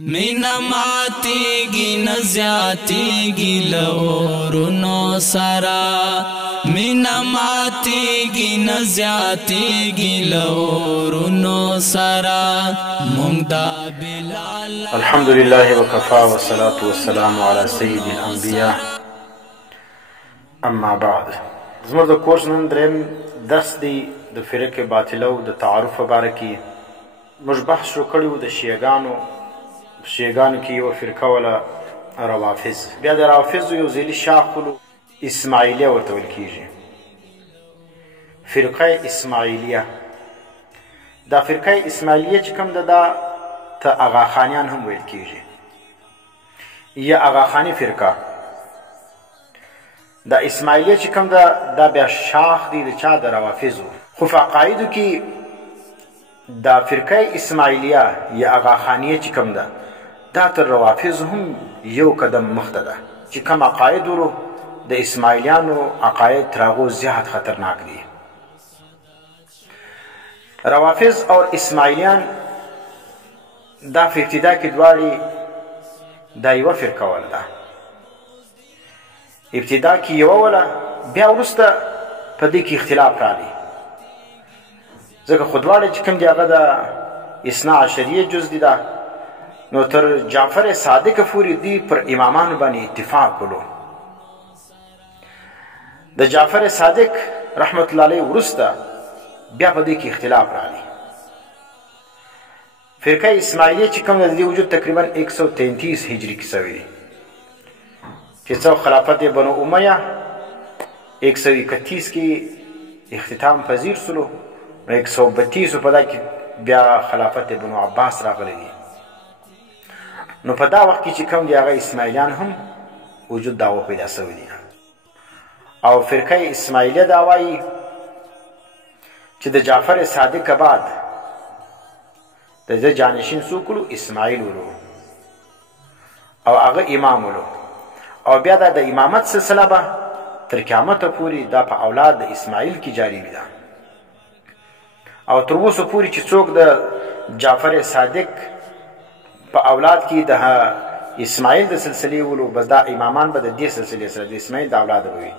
مینا ماتیگی نزیاتیگی لورونو سرا مینا ماتیگی نزیاتیگی لورونو سرا موندا بلال. الحمد لله وكفى والصلاة والسلام على سيد الأنبياء أما بعد. زمر د کورس نن دریم درس دی د فرقه باطله او د تعارف باره کې موږ بحث شروع کړی و د شیعګانو کې یوه فرقه وله روافض. بیا د روافضو یو ځلي شاخ ولو اسماعیلیه ورته ویل کېږي. فرقه اسماعیلیه، دا فرقه اسماعیلیه چې کوم ده دا ته اغاخانیان هم ویل کېږي یا اغاخاني فرقه. دا اسماعیلیه چې کوم ده دا بیا شاخ دی د چا د روافضو. خو په عقایدو کې دا فرقه اسماعیلیه یا اغاخانیه چې کوم ده دا تر روافض هم یو قدم مخته ده چې کوم عقاید ورو د اسماعیلیانو عقاید تر هغو زیات خطرناک دي. روافض او اسماعیلیان دا په ابتدا کې دواړې دا یوه فرقه وله ده. ابتدا کې یوه وله، بیا وروسته په دې کې اختلاف راغلی، ځکه خو دواړه چې کوم دي هغه د اثنا عشریه جز دي. ده نو تر جعفر صادق پورې دی پر امامانو باندې اتفاق ولو. د جعفر صادق رحمت الله علیه وروسته بیا په دې کې اختلاف راغلی. فرقه اسماعیلیه چې کوم د دې وجود تقریبا 133 هجری کې سوی دی چې څو خلافت بنو امیه 131 کې اختتام پذیر سلو، 132 په دا کې بیا خلافت بنو عباس راغلی دی. نو په دا وخت کې چې کوم دی هغه اسماعیلیان هم وجود دعوه پیدا سوی دی. او فرقه اسماعیلیه دا وایي چې د جعفر صادق بعد د ده جانشین څوک ولو؟ اسماعیل ولو او هغه امام ولو. او بیا دا د امامت سلسله به تر قیامته پورې دا په اولاد د اسماعیل کې جاری وي. او تر اوسه پورې چې څوک د جعفر صادق په اولاد کې د اسماعیل د سلسلې ولو، بس دا امامان به د دې سلسلې سره د اسماعیل د اولاده به وي.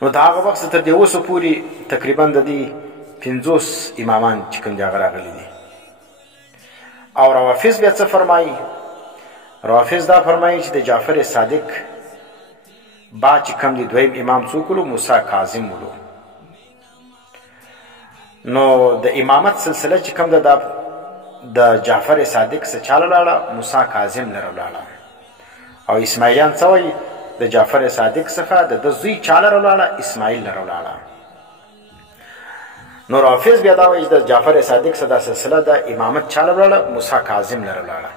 نو د هغه وخت تر دې اوسه پورې تقریبا د دې 50 امامان چې کوم دي هغه راغلي دي. او روافض بیا څه فرمایي؟ روافض دا فرمایي چې د جعفر صادق بعد چې کوم دي دویم امام څوک ولو؟ موسی کاظم ولو. نو د امامت سلسله چې کوم ده د جعفر صادق څخه چاله لاړه؟ موسی کاظم لره لاړه. او اسماعیلیان څه وایي؟ د جعفر صادق څخه د ده زوی چاله لاړه؟ اسماعیل لره لاړه. نو روافض بیا دا وایي د جعفر صادق څخه دا سلسله د امامت چاله لاړه؟ موسی کاظم لره لاړه.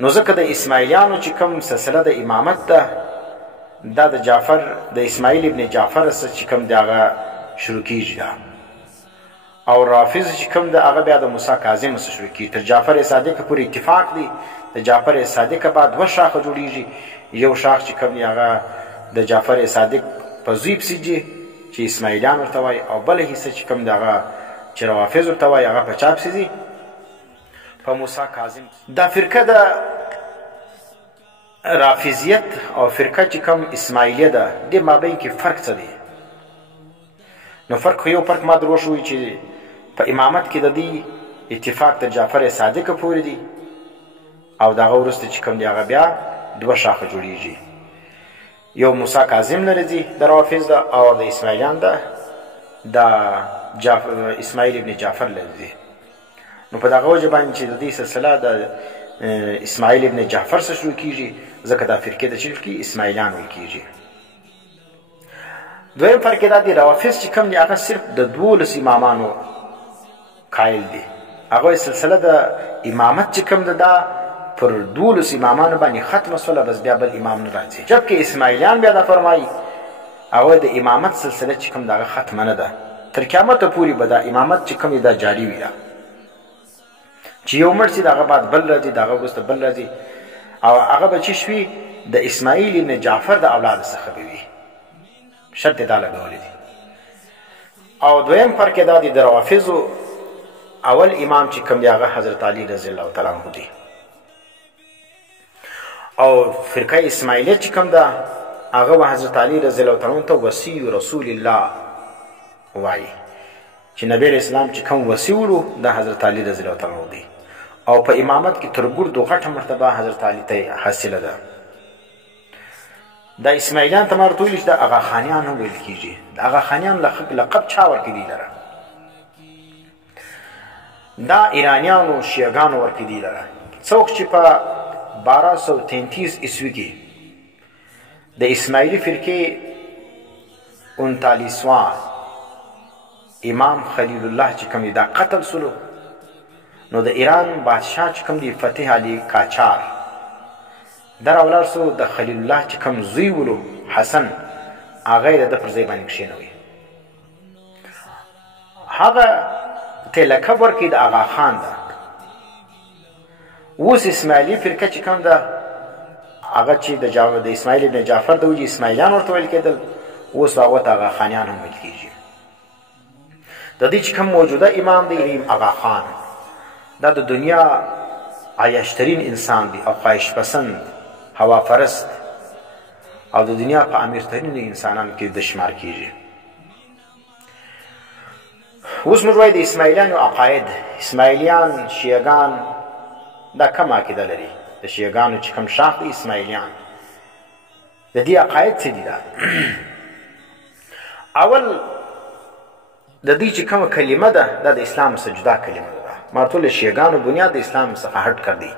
نو ځکه د اسماعیلیانو چې کوم سلسله د امامت ده دا د جعفر د اسماعیل ابن جعفر څخه چې کوم دی هغه شروع کیږي. او رافض چې کوم ده هغه بیا د موسی کاظم څخه شروع کیږي. تر جعفر صادق پورې اتفاق دی. د جعفر صادق بعد دوه شاخه جوړیږي. یو شاخ چې کوم دی هغه د جعفر صادق په زوی پسې ځي چې اسماعیلیان ورته وایي، او بله حصه چې کوم دی هغه چې روافض ورته وایي هغه په چا پسې ځي؟ په موسی کاظم. دا فرقه د رافضیت او فرقه چې کوم اسماعیلیه ده د مابین کې فرق څه دی؟ نو فرق خو یو فرق ما در وښوي چې په امامت کې د دې اتفاق د جعفر صادق پورې دی، او د هغه وروسته چې کوم دی هغه بیا دوه شاخه جوړیږي. یو موسی کاظم لره ځي د روافض ده، او د اسماعیلیان ده د اسماعیل ابن جعفر لره ځي. نو په دغه وجه باندې چې د دې سلسله د اسماعیل ابن جعفر څخه شروع کیږي، ځکه دا فرقې د چل کې اسماعیلیان ویل کیږي. دویم فرق دا دی روافض چې کوم دی هغه صرف د 12 امامانو قائل دي. هغه سلسله د امامت چې کوم ده دا پر 12 امامانو باندې ختمه سوله، بس بیا بل امام نه راځي. جبکې اسماعیلیان بیا دا فرمایي هغه د امامت سلسله چې کوم ده هغه ختمه نه ده، تر قیامته پورې به دا امامت چې کوم دا جاری وي. چې یو مړ شي د هغه بعد بل راځي، د هغه وروسته بل راځي، او هغه به چې شوي د اسماعیل ابن جعفر د اولاد څخه به وي. شرط دا لګولی دي. او دویم فرق دا دی د روافضو اول امام چې کوم دی هغه حضرت علي رضی الله تعالی عنہ دی او فرقه اسماعیلیه چې کوم ده هغه حضرت علي رضی الله تعالی عنہ ته وصي رسول الله وایي چې نبی علیہ السلام چې کوم وصي ولو د حضرت علي رضی الله تعالی عنہ دی او په امامت کې تر ګردو غټه مرتبه حضرت علي ته حاصله ده. دا اسماعیلیان ته مرته ویل چې د اغا خانیان هم ویل کېږي. د اغا خانیان لقب چا ورکړي دی لره؟ دا ایرانیانو شیعګانو ورکړي دی لره. څوک چې په 1233 عیسوي کې د اسماعیلي فرقې 39واں امام خلیل الله چې کوم دی دا قتل سلو، نو د ایران بادشاه چې کوم دی فتح علي قاچار در اولار سو د خلیل الله چې کوم زوی ولو حسن هغه د پر ځای باندې کښېنوي. هغه ته لقب ورکړي د اغا خان ده. اوس اسماعیلي فرقه چې کوم ده هغه چې د اسماعیل ابن جعفر د وجې اسماعیلیان ورته ویل کېدل، اوس هغه ته اغا خانیان هم ویل کېږي. د دې چې کوم موجوده امام دی ریم اغا خان، دا د دنیا عیاشترین انسان دی او خواهش پسند، هوا فرست او د دنیا په امیرترین انسانانو کې د شمار کېږي. اوس موږ وایو د اسماعیلیانو عقاید، اسماعیلیان شیعګان دا کم عقیده لري. د شیعګانو چې کوم شاخ دی اسماعیلیان، د دې عقاید څه دي؟ دا اول د دې چې کومه کلمه ده دا د اسلام څخه جدا کلمه ده. مرتول شیعګانو بنیاد د اسلام څخه هټ کړ دی.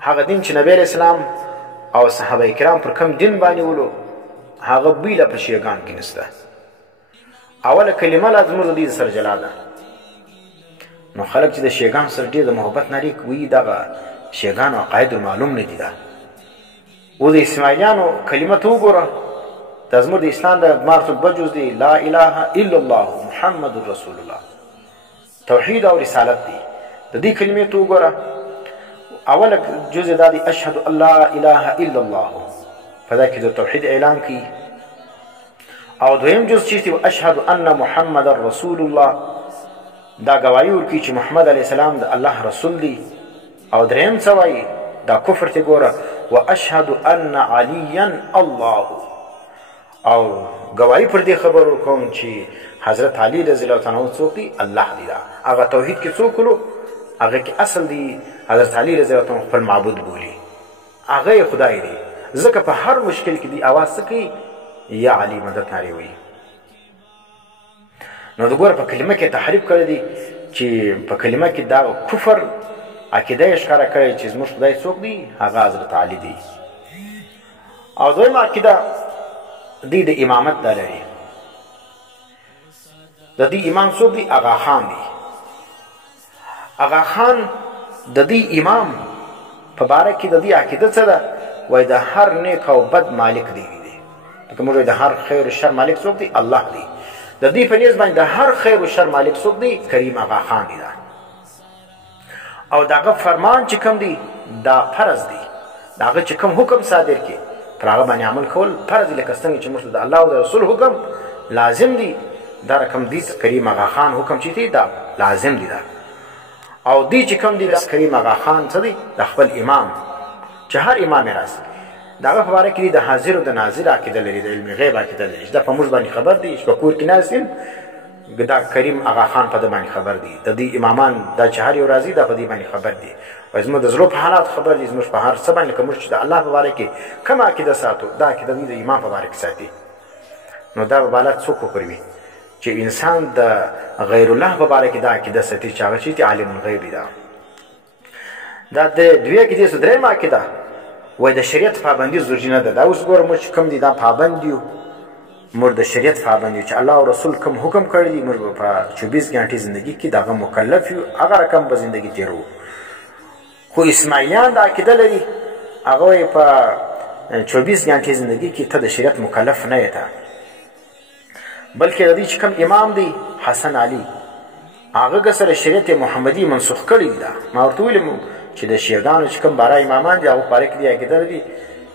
هغه دین چې نبی علیہ السلام او صحابه کرام پر کوم دین باندې ولو هغه بیله په شیعګان کې نشته. اوله کلمه لازم د دې سره جلا ده. نو خلک چې د شیعګان سره ډېر د محبت نه وي دغه شیعګانو عقاید معلوم نه دي. دا و د اسماعیلیانو کلمه ته وګوره، دا زموږ د اسلام د مرتبه جز دی لا اله الا الله محمد رسول الله، توحید او رسالت دی. د دې کلمې ته وګوره، اوله جز دا دی اشهد ان لا اله الا الله، په دا کې د توحید اعلان کوي. او دویم جز چې دی اشهد ان محمد رسول الله، دا گواهی ورکوي چې محمد علیه السلام د الله رسول دی. او دریم څه وایي؟ دا کفر ته ګوره واشهد ان علیا الله، او گواهی پر دې خبر ورکوم چې حضرت علی رضی الله تعالی عنہ څوک دی؟ الله دی. دا هغه توحید کې څوک ولو هغه کې اصل دی حضرت علی رضی الله تعالی عنہ خپل معبود بولي، هغه خدای دی. ځکه په هر مشکل کې دی اواز کوي یا علی مدد ناری وي. نو د ګوره په کلمه کې تحریف کړی دی چې په کلمه کې دا کفر عقیده یې ښکاره کړی چې زموږ خدای څوک دی؟ هغه حضرت علی دی. او دویمه عقیده دی د امامت دا لري. د دې امام څوک دی؟ اغا خان دی. اغا خان د دې امام په باره کې د دې عقیده څه ده؟ وایي د هر نیک او بد مالک دی. لکه موږ د هر خیر و شر مالک څوک دی؟ الله دی. د دې په نیز باندې د هر خیر و شر مالک څوک دی؟ کریم اغا خان دی. او داغه فرمان چې کوم دی دا فرض دی. داغه چې کوم حکم صادر کی پر هغه باندې عمل کول فرض، لکه څنګه چې موږ د الله او د رسول حکم لازم دی. دا رقم دی کریم اغا خان حکم چې دی دا لازم دی. دا او دی چې کوم دی د کریم اغا خان څه دی؟ د خپل امام چې هر امام راځي داغه په باره کې د حاضر او د ناظر عقیده لري، د علم غیب عقیده لري. دا په موږ باندې خبر دی چې په کور کې ناست یم، دا کریم اغا خان په دې باندې خبر دی. د دې امامان دا چې هر یو راځي دا په دې باندې خبر دی. وایي زموږ د زړه په حالات خبر دی، زموږ په هر څه باندې که موږ چې د الله په باره کې کومه عقیده ساتو دا عقیده د امام په باره کې ساتي. نو دا به بالا څوک وکړي چې انسان د غیر الله په باره کې دا عقیده ساتي چې هغه چې عالم الغیب دی. دا د دوی عقیدې څه درېیمه عقیده وایي د شریعت پابندي ضروري نه ده. دا اوس ګوره موږ چې کوم دي دا پابند یو، موږ د شریعت پابند یو چې الله او رسول کوم حکم کړی دی موږ په 24 غنټې زندگی کې دغه مکلف یو، هغه رقم به زندگی تیرو. خو اسماعیلیان دا عقیده لري هغه په 24 غنټې زندگی کې ته د شریعت مکلف نه یې، بلکې د دې چې کوم امام دی حسن علي هغه سره شریعت محمدي منسوخ کړی دی. ما ورته ویلم چې د شیعګانو چې کوم باره امامان دي هغه په باره کې دې عقیده لري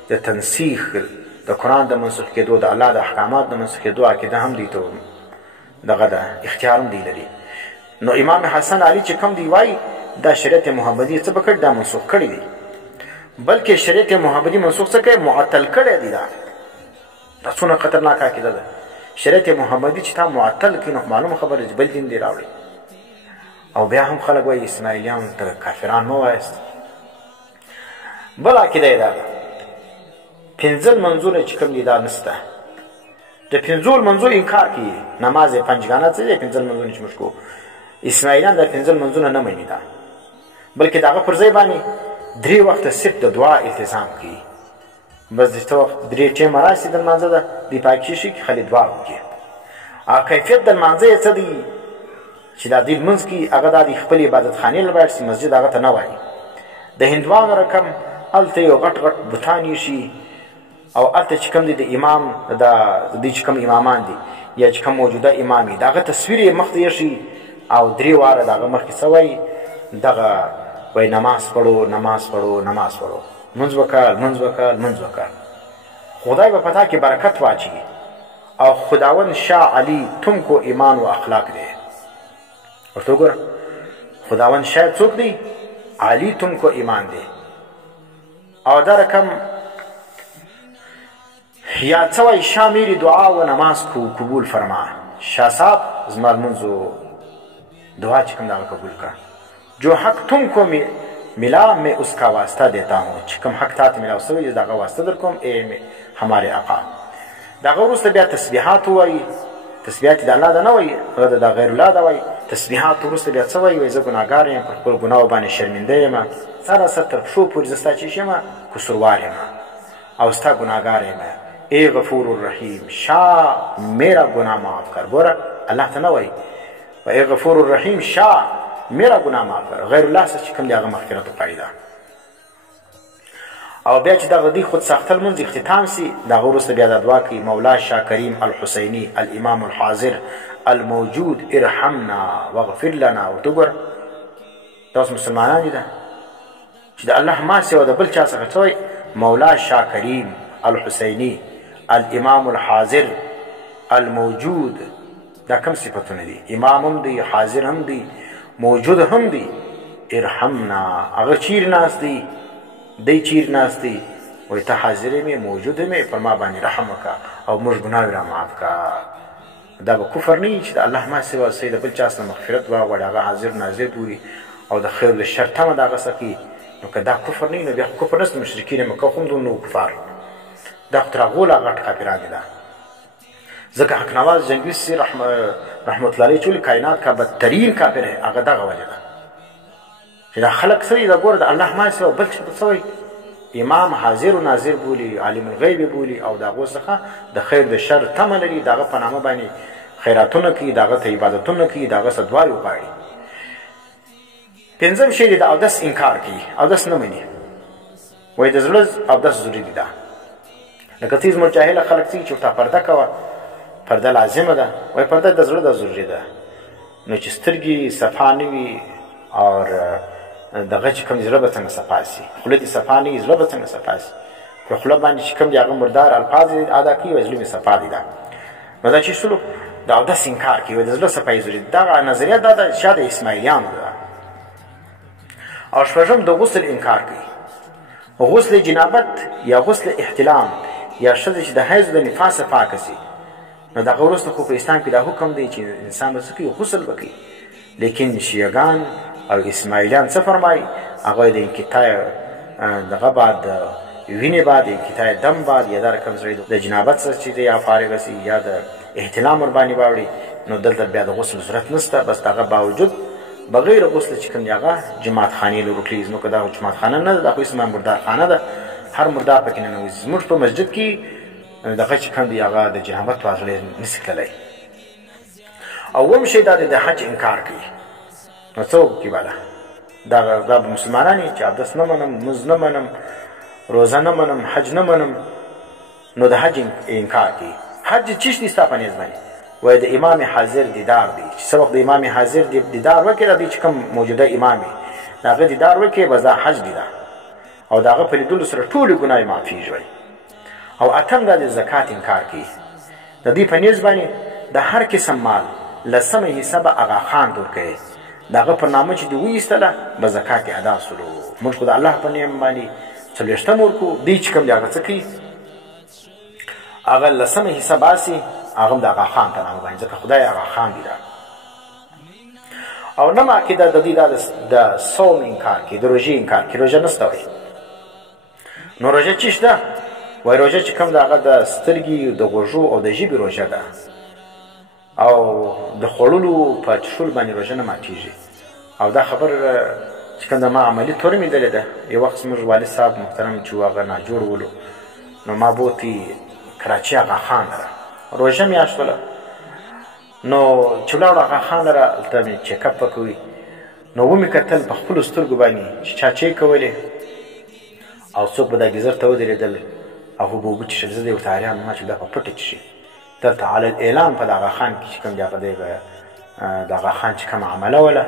د تنسیخ د قرآن د منسوخ کېدو، د الله د احکامات د منسوخ کېدو عقیده هم دی، ته دغه د اختیار هم دی لري. نو امام حسن علي چې کوم دی وایي دا شریعت محمدي څه به کړي دا منسوخ کړي دي بلکې شریعت محمدي منسوخ څه کوي معطل کړی دی دا څونه خطرناک عقیده ده شریعت محمدي چې تا معطل کړي نو معلومه خبره چې بل دین دی راوړي او بیا هم خلک وایي اسماعیلیان ته کافران مه وایست بل عقیده یې دا ده پنځه لمونځونه چې کوم دي دا نشته د پنځو لمونځو انکار کوي نماز پنجګانه څه دی پنځه لمونځونه چې موږ کوو اسماعیلیان دا پنځه لمونځونه نه مني دا بلکې د هغه پر ځای باندې 3 وخته صرف د دعا التزام کوي بس د څه وخت 3 ټیمه راشي د لمانځه ده دوی پاکې شي خالي دعا وکړي او کیفیت د لمانځه یې څه دی چې دا دوی لمونځ کوي هغه دا د خپل عبادتخانې له باید شي مسجد هغه ته نه وایي د هندوانو رقم هلته یو غټ غټ بوتان ایښي او هلته چې کوم دی د امام د دوی چې کوم امامان دي یا چې کوم موجوده امام وي د هغه تصویر یې مخ ته ایښي او 3 واره د هغه مخکې څه وایي دغه وایي نماز پړو نماز پړو نماز پړو لمونځ وکړه لمونځ وکړه لمونځ وکړه خدای به په تا کې برکت واچوي او خداوند شاه علي تم کو ایمان و اخلاق دی ورته وګوره خداوند شاه څوک دی علي تم کو ایمان دی او دا رقم یا څه وایي شاه میری دعا و نماز کو قبول فرما شاه صاحب زما لمونځ دعا چې کوم دا قبول کړه جو حق تم کو ملا میں اس کا واسطہ دیتا ہوں چې کوم حق تاته ملا وسوي دا غو واسطه در کوم اے ہمارے آقا دا غوسته بیا تسبیحات وایي تسبیحات د الله دا نه وایي دا غیر الله دا وایي تسبیحات ورسته بیا څه وایي زه ګناهګار یم پر خپل ګناه باندې شرمنده یم سراسر تر پښو پورې زه ستا چې یم قصوروار یم او ستا ګناهګار یم اے غفور الرحیم شاه میرا گناہ معاف کر ګوره الله ته نه وایي و اے غفور الرحیم شاه میرا گناہ معاف کر غیر الله سره چې کوم دی هغه مغفرت وکړي دا او بیا چې دغه دی خود ساخته لمونځ اختتام سي دغه وروسته بیا دا دعا کوي مولا شاه کریم الحسیني الامام الحاضر الموجود ارحمنا واغفر لنا ورته وګوره تاسو مسلمانان دي ده چې د الله ما سوا د بل چا څخه څه وایي مولا شاه کریم الحسیني الامام الحاضر الموجود دا کوم صفتونه دي امام هم دی حاضر هم دی موجود هم دی ارحمنا هغه چیر ناست دی دی چیر ناست دی وایي ته حاضر یې موجود یې پر ما باندې رحم وکړه او موږ ګناه را معاف کړه دا به کفر نه وي چې د الله ما سوا سوی د بل چا څخه مغفرت وغواړي هغه حاضر ناظر بولي او د خیر د شر تمه د هغه څه کوي نو که دا کفر نه وي نو بیا کفر نشته مشرکین مکه خو هم دومره کفار دا خو تر هغو لا غټ کافران دي دا ځکه حق نواز جنګي سي رحمت الله علیه ټول کائنات کا بدترین کافر ہے هغه دغه وجه ده چې دا خلق سړي دا ګوره د الله ما سوا بل څه څه وایي امام حاضر و ناظر بولی عالم الغیب بولی او د هغو څخه د خیر د شر تمه لري د هغه په نامه باندې خیراتونه کوي د هغه ته عبادتونه کوي د هغه څه دعا وغواړي پنځم شی دی د اودس انکار کوي اودس نه مني وایي د زړه اودس ضروري دی دا لکه څه زموږ جاهله خلک څه چې ورته پرده کوه پرده لازمه ده وایي پرده د زړه د ضروري ده نو چې سترګې صفا نه وي او دغه چې کوم زړه به څنګه صفا سي خوله دې صفا نه وي زړه به څنګه صفا سي په خوله باندې چې کوم د هغه مردار الفاظ ادا کوي او زړه مې صفا دي دا نو دا چې شلو د اودس انکار کوي د زړه صفایي ضروري دغه نظریه دا د شاده اسماعیلیانو ده او شپږم د غسل انکار کوي غسل جنابت یا غسل احتلام یا ښځه چې د حیض د نفاس پاکه سي نو دغه وروسته خو په اسلام کې دا حکم دی چې انسان به څه کوي غسل وکړي لیکن شیعګان او اسماعیلیان څه فرمایي هغه د انقطاع دغه بعد وینې بعد انقطاع دم بعد یا دا رقم زړی د جنابت څخه چې دی یا فارغه سي یا د احتلام ورباندې واوړي نو دلته بیا د غسل ضرورت نشته بس دغه باوجود بغیر غسل چې کوم دی هغه جماعت خانې له روټلیز نو که دا جماعت خانه نه ده دا خو اسمه مردار خانه ده هر مردار پکې ننوځي زموږ په مسجد کې دغه چې کوم دی هغه د جنابت واغلې نشي تللی او اووم شی دا دی د حج انکار کوي نو څه وکړي بالا دا به مسلمانان یې چې اودس نه منم مونځ نه منم روزه نه منم حج نه منم نو د حج انکار کوي حج چیش دی ستا په نیز باندې وایي د امام حاضر دیدار دی چې څه وخت د امام حاضر دیدار وکړي د دوی چې کوم موجوده امام وي د هغه دیدار وکړي بس دا حج دی دا او د هغه په لیدلو سره ټولې ګناهې معافېږي وایي او اتم دا د زکات انکار کوي د دوی په نیز باندې د هر قسم مال لسمه حصه به آغا خان ورکوي د هغه په نامه چې دې وایستله به زکات یې ادا سولو موږ خو د الله په نعم باندې څلوېښتم ورکو دوی چې کوم دی هغه څه کوي هغه لسمه حصه باسي هغه هم د آغا خان په نامه باندې ځکه خدای آغا خان دی دا او نه عقیده د دې د صوم انکار کوي د روژې انکار کوي روژه نشته وایي نو روژه څه ده وایي روژه چې کوم د هغه د سترګې د غوږو او د ژبې روژه ده او د خوړلو په څښلو باندې روژه نه ماتېږي او دا خبر چې کوم د ما عملي توره مې لیدلې ده یو وخت زموږ والد صاحب محترم چې هغه ناجوړ ولو نو ما بوتي کراچي آغا خان لره روژه میاشت وله نو چې ولاړو آغا خان لره هلته مې چیکاپ وکوي نو ومې کتل په خپلو سترګو باندې چې چا چی کولې او څوک به دا ګیزر ته ودرېدل هغه به اوبه څښل زه دې ورته حیران ما چې دا په پټه څښي دلته علی الاعلان په د آغا خان کې چې کوم دی هغه دی به د آغا خان چې کومه عمله وله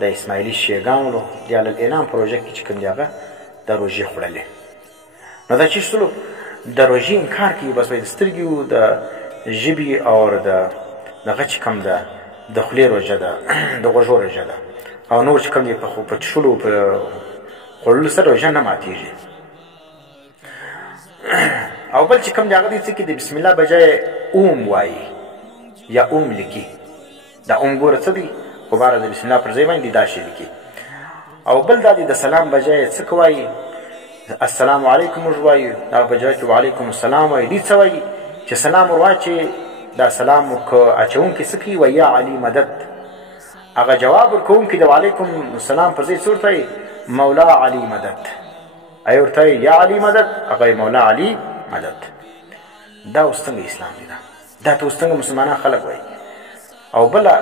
د اسماعیلي شیګانو د علی الاعلان پروژه کې چې کوم دی هغه د روژې خوړلې نو دا چې شلو د روژې انکار کوي بس د سترګې د ژبې او د دغه چې کوم ده د خولې روژه ده د غوږو روژه ده او نور چې کوم دی په څښلو په خوړلو سره روژه نه ماتېږي او بل چې کوم دی هغه دی څه کې د بسم الله بجای اوم وایي یا اوم لیکي دا اوم ګوره څه دی خو باره د بسم الله پر ځای باندې دا شی لیکي او بل دا دی د سلام بجای څه که وایي السلام علیکم موږ وایو دا بجای کې وعلیکم السلام وایي دې څه وایي چې سلام ور واچې دا سلام اچونکي څه کوي وایي یا علي مدد هغه جواب ورکوونکي د وعلیکم السلام پر ځای څه ورته وایي مولا علي مدد ای ورته وایي یا علي مدد هغه مولا علي مدد دا اوس څنګه اسلام دی دا ته اوس څنګه مسلمانان خلک وایي او بله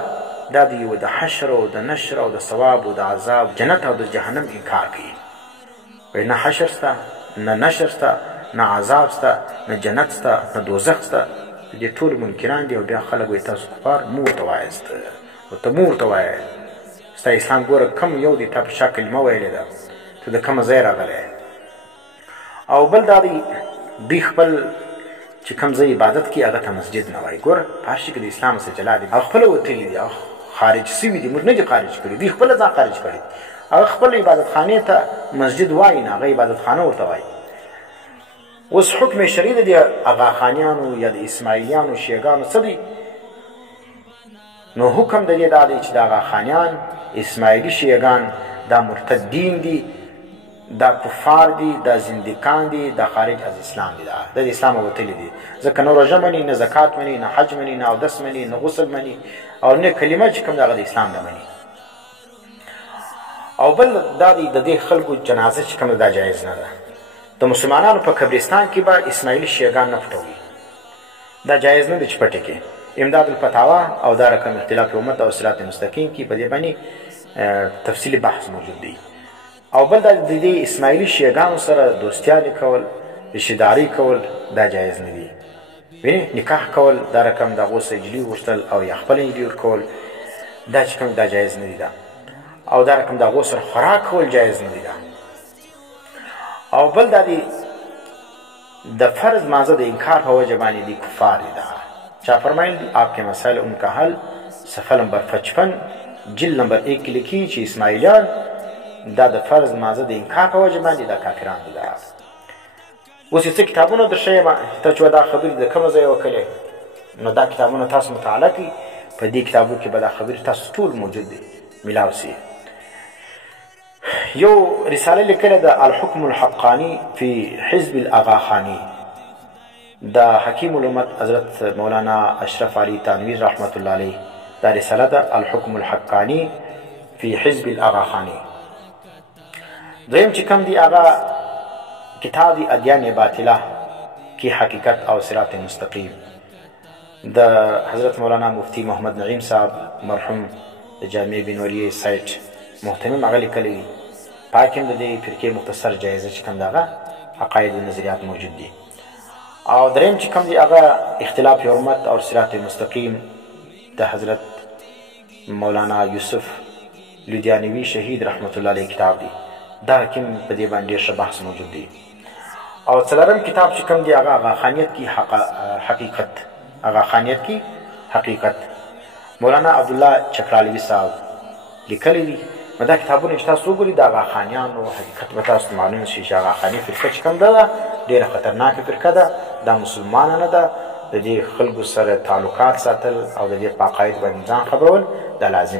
دا د یو د حشر او د نشر او د ثواب او د عذاب جنت او د جهنم انکار کوي وایي نه حشر شته نه نشر شته نه عذاب شته نه جنت شته نه دوزخ شته دې ټول منکران دي او بیا خلک وایي تاسو کفار مو ورته وایاست ورته مو ورته وایه ستا اسلام ګوره کم یو دی تا په شا کلمه ویلې ده ته د کومه ځای راغلی او بل دا دی دوی خپل چې کوم ځای عبادت کوي هغه ته مسجد نه وایي ګوره په هر شي کې د اسلام څخه جلا دي هغه خپله وتلي دي هغه خارج سوي دي موږ نه دي خارج کړي دوی خپله ځان خارج کړي هغه خپل عبادتخانې ته مسجد وایي نه هغه عبادتخانه ورته وایي اوس حکم شرعي د دې آغاخانیانو یا د اسماعیلیانو شیګانو څه دی نو حکم د دې دا دی چې د آغاخانیان اسماعیلي شیګان دا مرتدین دي دا کفار دي دا زندقان دي دا خارج از اسلام دي دا د اسلام وتلي دي ځکه نه روژه مني نه زکات مني نه حج مني نه اودس مني نه غسل مني او نه کلمه چې کوم دغه د اسلام نه مني او بل دا دی د دې خلکو جنازه چې کوم دا جایز نه ده د مسلمانانو په قبرستان کې به اسماعیلي شیګان نه پټوي دا جایز نه دی چې پټې کې امداد الفتاوا او دا رقم اختلاف امت او صراط مستقیم کې په دې باندې تفصیلی بحث موجود دی او بل د دې اسماعیلي شیګانو سره دوستیانې کول رشتهداري کول دا جایز نه دي ویني نکاح کول دا رقم د هغو سجلي غوښتل او یا خپل نجلي ورکول دا چې کوم دا جایز نه دي دا او دا رقم د هغو سره خوراک کول جایز نه دي دا او بل دا دی د فرض مانزه د انکار په وجه باندې دي کفار دي دا چا فرمایل دی آپ کے مسائل ان کا حل صفحه نمبر 55 جلد نمبر 1 کې لیکي چې اسماعیلیان دا د فرض مانزه د انکار په وجه باندې دا کافران دي دا اوس څه کتابونه درښیم ته چې دا خبرې د کوم ځای وکړې نو دا کتابونه تاسو مطالعه کړئ په دې کتابو کې به دا خبرې تاسو ټول موجود دي ملاو سي یو رساله لیکله ده الحكم الحقاني في حزب الاغاخاني دا حکیم الامت حضرت مولانا اشرف علي تنویر رحمت الله علیه دا رساله ده الحكم الحقاني في حزب الاغاخاني دویم چې کوم دی هغه کتاب دی ادیان باطله کی حقیقت او صراط مستقیم د حضرت مولانا مفتی محمد نعیم صاحب مرحوم د جامع بنوریه سایت محتمم هغه لیکلی پاکم د دې فرقې مختصر جایزه چې کوم دغه عقاید او نظریات موجود دي او دریم چې کوم دی هغه اختلاف حرمت او صراط مستقیم د حضرت مولانا یوسف لودیانوی شهید رحمت الله علیه کتاب دی دا کوم په دې باندې ډېر بحث موجود دی او څلورم کتاب چې کوم دی هغه آغاخانیت کی حقیقت آغاخانیت کی حقیقت مولانا عبدالله چکرالوي صاحب لیکلی دي. نو دا کتابونه چې تاسو وګورئ د آغاخانیانو حقیقت به تاسو معلوم شي چې آغاخاني فرقه چې کوم ده ډېره خطرناکه فرقه ده. دا مسلمانه نه ده. د دې خلکو سره تعلقات ساتل او د دې په عقاید باندې ځان خبرول دا لازم